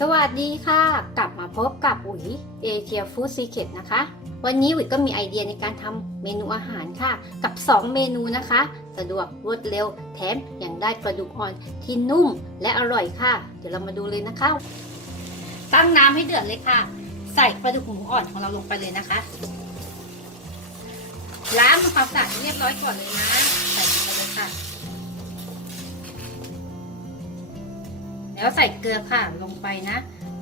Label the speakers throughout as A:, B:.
A: สวัสดีค่ะ กลับมาพบกับอุ๋ยเอเชียฟู้ดซีเค t นะคะ วันนี้อุ๋ยก็มีไอเดียในการทำเมนูอาหารค่ะ กับ 2 เมนูนะคะ สะดวกรวดเร็ว แถมยังได้ปลาดุกอ่อนที่นุ่มและอร่อยค่ะ เดี๋ยวเรามาดูเลยนะคะ ตั้งน้ำให้เดือดเลยค่ะ ใส่ปลาดุกหมูอ่อนของเราลงไปเลยนะคะ ล้างทำความสะอาดเรียบร้อยก่อนเลยนะ ใส่ลงไปเลยค่ะ แล้วใส่เกลือค่ะลงไปนะ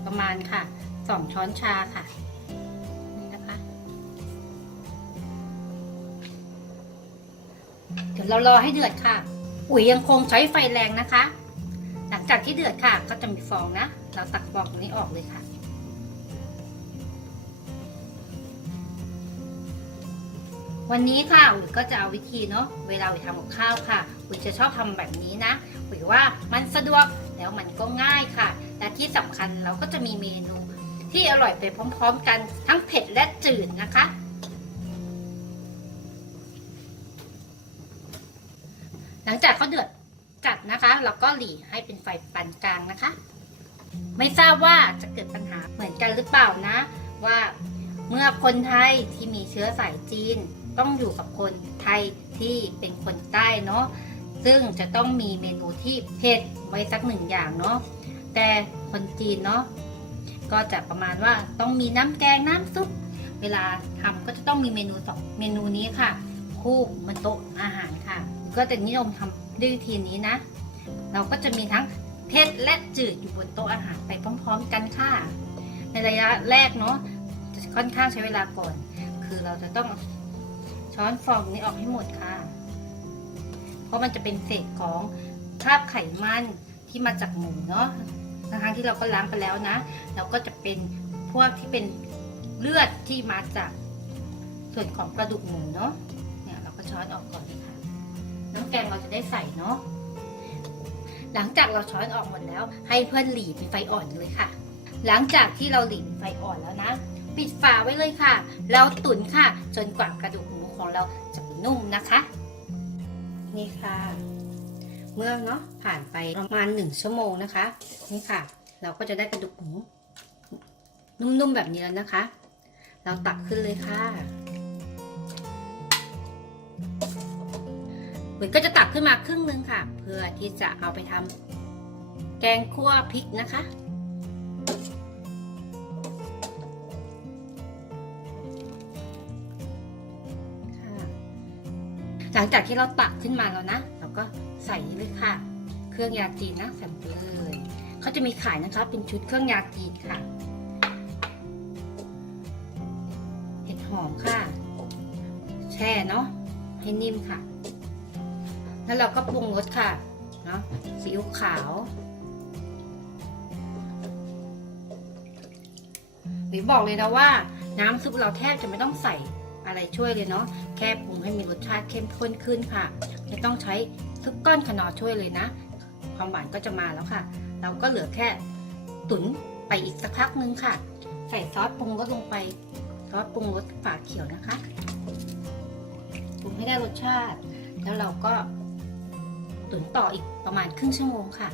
A: ประมาณค่ะสองช้อนชาค่ะนี่นะคะ เดี๋ยวเรารอให้เดือดค่ะ อุ๋ยยังคงใช้ไฟแรงนะคะ หลังจากที่เดือดค่ะ ก็จะมีฟองนะเราตักฟองตรงนี้ออกเลยค่ะวันนี้ค่ะอุ๋ยก็จะเอาวิธีเนาะเวลาอุ๋ยทำกับข้าวค่ะอุ๋ยจะชอบทำแบบนี้นะอุ๋ยว่ามันสะดวก แล้วมันก็ง่ายค่ะ และที่สำคัญเราก็จะมีเมนูที่อร่อยไปพร้อมๆกันทั้งเผ็ดและจืดนะคะ หลังจากเขาเดือดจัดนะคะ เราก็หลีให้เป็นไฟปานกลางนะคะ ไม่ทราบว่าจะเกิดปัญหาเหมือนกันหรือเปล่านะ ว่าเมื่อคนไทยที่มีเชื้อสายจีน ต้องอยู่กับคนไทยที่เป็นคนใต้เนาะ ซึ่งจะต้องมีเมนูที่เผ็ดไว้สักหนึ่งอย่างเนาะแต่คนจีนเนาะก็จะประมาณว่าต้องมีน้ำแกงน้ำซุปเวลาทำก็จะต้องมีเมนูสองเมนูนี้ค่ะ คู่บนโต๊ะอาหารค่ะ ก็จะนิยมทำด้วยวิธีนี้นะ เราก็จะมีทั้งเผ็ดและจืดอยู่บนโต๊ะอาหารไปพร้อม ๆ กันค่ะ ในระยะแรกเนาะจะค่อนข้างใช้เวลาก่อน คือเราจะต้องช้อนฟองนี้ออกให้หมดค่ะ ราะมันจะเป็นเศษของคราบไขมันที่มาจากหมูเนาะทั้งๆที่เราก็ล้างไปแล้วนะเราก็จะเป็นพวกที่เป็นเลือดที่มาจากส่วนของกระดูกหมูเนาะเนี่ยเราก็ช้อนออกก่อนเลยค่ะน้ำแกงเราจะได้ใส่เนาะหลังจากเราช้อนออกหมดแล้ว ให้เพื่อนหลีเป็นไฟอ่อนเลยค่ะ หลังจากที่เราหลีเป็นไฟอ่อนแล้วนะ ปิดฝาไว้เลยค่ะแล้วตุ๋นค่ะ จนกว่ากระดูกหมูของเราจะนุ่มนะคะ นี่ค่ะ เมื่อเนาะผ่านไปประมาณหนึ่งชั่วโมงนะคะ นี่ค่ะ เราก็จะได้กระดูกหมูนุ่มๆแบบนี้แล้วนะคะ เราตักขึ้นเลยค่ะเหมือนก็จะตักขึ้นมาครึ่งหนึงค่ะ เพื่อที่จะเอาไปทำแกงคั่วพริกนะคะ ลังจากที่เราตักขึ้นมาแล้วนะ เราก็ใส่นี่เลยค่ะ เครื่องยาจีนนะใส่ไปเลยเขาจะมีขายนะคะ เป็นชุดเครื่องยาจีนค่ะ เห็ดหอมค่ะ แช่เนาะให้นิ่มค่ะ แล้วเราก็ปรุงรสค่ะ เนาะซีอิ๊วขาวหรือบอกเลยนะว่า น้ำซุปเราแทบจะไม่ต้องใส่ อะไรช่วยเลยเนาะแค่ปรุงให้มีรสชาติเข้มข้นขึ้นค่ะไม่ต้องใช้ซุปก้อนขนอช่วยเลยนะ ความหวานก็จะมาแล้วค่ะ เราก็เหลือแค่ตุ๋นไปอีกสักพักนึงค่ะ ใส่ซอสปรุงรสลงไปซอสปรุงรสฝาเขียวนะคะปรุงให้ได้รสชาติ แล้วเราก็ตุ๋นต่ออีกประมาณครึ่งชั่วโมงค่ะ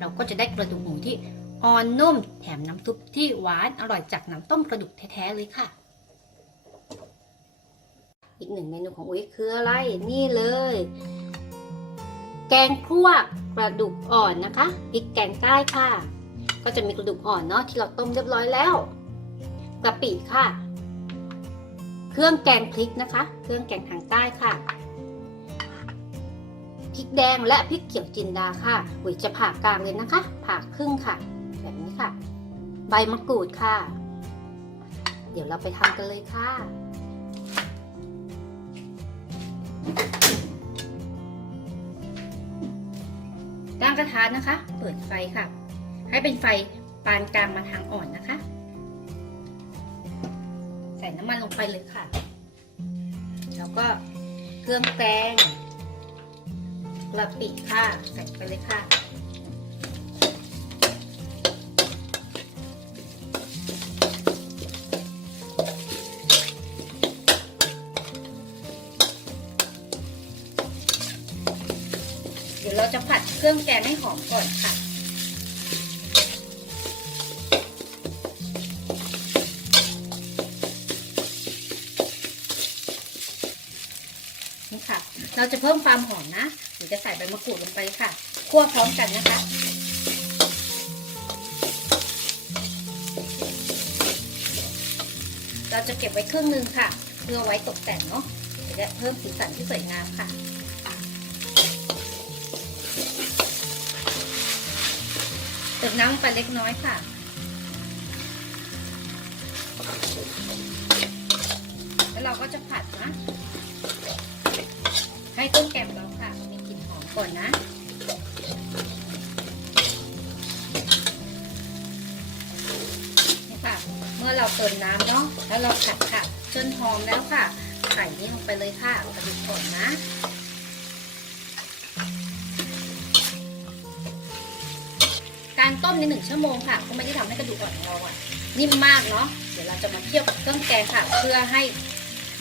A: เราก็จะได้กระดูกหมูที่อ่อนนุ่มแถมน้ำซุปที่หวานอร่อยจากน้ำต้มกระดูกแท้ๆเลยค่ะ อีกหนึ่งเมนูของอุ้ยคืออะไร นี่เลย แกงคั่วกระดูกอ่อนนะคะพริกแกงใต้ค่ะ ก็จะมีกระดูกอ่อนเนาะที่เราต้มเรียบร้อยแล้วกะปิค่ะ เครื่องแกงพริกนะคะ เครื่องแกงทางใต้ค่ะพริกแดงและพริกเขียวจินดาค่ะอุ๋ยจะผ่ากลางเลยนะคะ ผ่าครึ่งค่ะ แบบนี้ค่ะ ใบมะกรูดค่ะ เดี๋ยวเราไปทำกันเลยค่ะ กระทะนะคะ เปิดไฟค่ะ ให้เป็นไฟปานกลางมาทางอ่อนนะคะ ใส่น้ำมันลงไปเลยค่ะ แล้วก็เครื่องแกงกระปิค่ะ ใส่ไปเลยค่ะ จะผัดเครื่องแกงให้หอมก่อนค่ะ นี่ค่ะ เราจะเพิ่มความหอมนะเดี๋ยวจะใส่ใบมะกรูดลงไปค่ะคั่วพร้อมกันนะคะเราจะเก็บไว้ครึ่งนึงค่ะ เพื่อไว้ตกแต่งเนาะจะเพิ่มสีสันที่สวยงามค่ะ ติมน้ำลงไปเล็กน้อยค่ะ แล้วเราก็จะผัดนะ ให้ต้นแกมเราค่ะ มีกลิ่นหอมก่อนนะนี่ค่ะ เมื่อเราเติมน้ำเนาะ แล้วเราผัดค่ะ จนหอมแล้วค่ะ ใส่นี่ลงไปเลยค่ะกระดูกอ่อนนะ การต้มในหนึ่งชั่วโมงค่ะก็ไม่ได้ทำให้กระดูกอ่อนของเราอะนิ่มมากเนาะเดี๋ยวเราจะมาเคี่ยวกับเครื่องแกงค่ะ เพื่อให้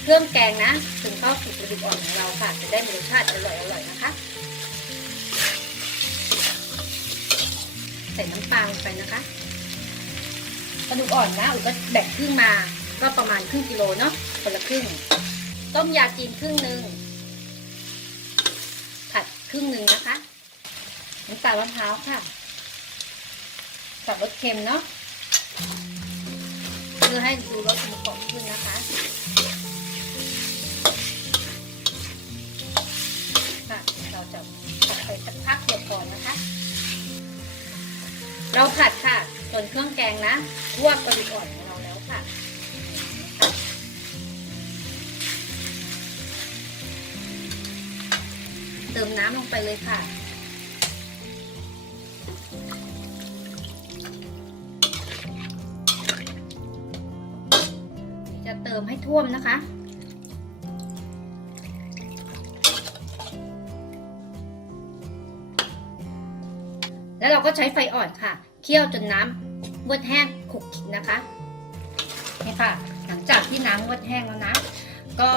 A: เครื่องแกงนะ ถึงเข้าสู่กระดูกอ่อนของเราค่ะ จะได้มีรสชาติอร่อยๆนะคะ ใส่น้ำปลาลงไปนะคะกระดูกอ่อนนะอุ๋ยก็แบ่งครึ่งมา ก็ประมาณครึ่งกิโลเนาะคนละครึ่ง ต้มยาจีนครึ่งหนึ่งผัดครึ่งหนึ่งนะคะน้ำตาลมะพร้าวค่ะ กับรสเค็มเนาะเพื่อให้ดูรสกลมกล่อมขึ้นนะคะค่ะเราจะผัดไปสักพักเดียวก่อนนะคะ เราผัดค่ะจนเครื่องแกงนะลวกกระดูกอ่อนของเราแล้วค่ะเติมน้ำลงไปเลยค่ะ มให้ท่วมนะคะ แล้วเราก็ใช้ไฟอ่อนค่ะ เคี่ยวจนน้ำงวดแห้งขุกขิกนะคะ นี่ค่ะ หลังจากที่น้ำงวดแห้งแล้วนะ ก็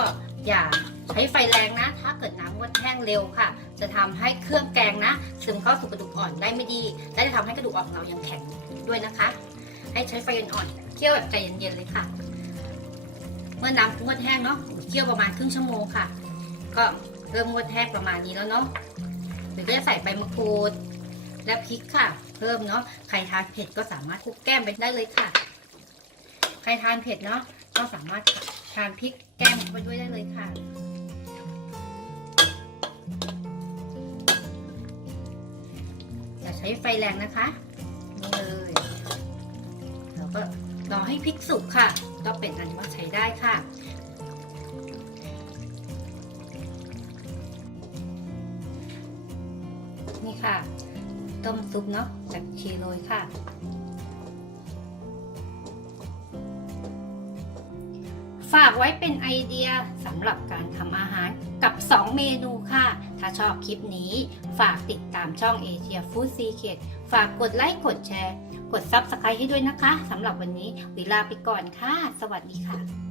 A: อย่าใช้ไฟแรงนะ ถ้าเกิดน้ำงวดแห้งเร็วค่ะ จะทำให้เครื่องแกงนะ ซึมเข้าสู่กระดูกอ่อนได้ไม่ดี และจะทำให้กระดูกอ่อนของเรายังแข็งด้วยนะคะ ให้ใช้ไฟอ่อนๆเคี่ยวแบบใจเย็นๆเลยค่ะ เมื่อน้ำงวดแห้งเนาะเคี่ยวประมาณครึ่งชั่วโมงค่ะ ก็เริ่มงวดแห้งประมาณนี้แล้วเนาะหรือก็จะใส่ใบมะกรูดและพริกค่ะ เพิ่มเนาะใครทานเผ็ดก็สามารถคลุกแก้มไปได้เลยค่ะ ใครทานเผ็ดเนาะก็สามารถทานพริกแก้มไปด้วยได้เลยค่ะอย่าใช้ไฟแรงนะคะนี่เลยเราก็รอให้พริกสุกค่ะ ก็เป็นอันว่าใช้ได้ค่ะนี่ค่ะ ต้มซุปเนาะแบบชีโรยค่ะ ฝากไว้เป็นไอเดียสำหรับการทำอาหารกับ 2 เมนูค่ะ ถ้าชอบคลิปนี้ ฝากติดตามช่อง Asia Food Secret ฝากกดไลค์กดแชร์ กด Subscribe ให้ด้วยนะคะสำหรับวันนี้เวลาไปก่อนค่ะ สวัสดีค่ะ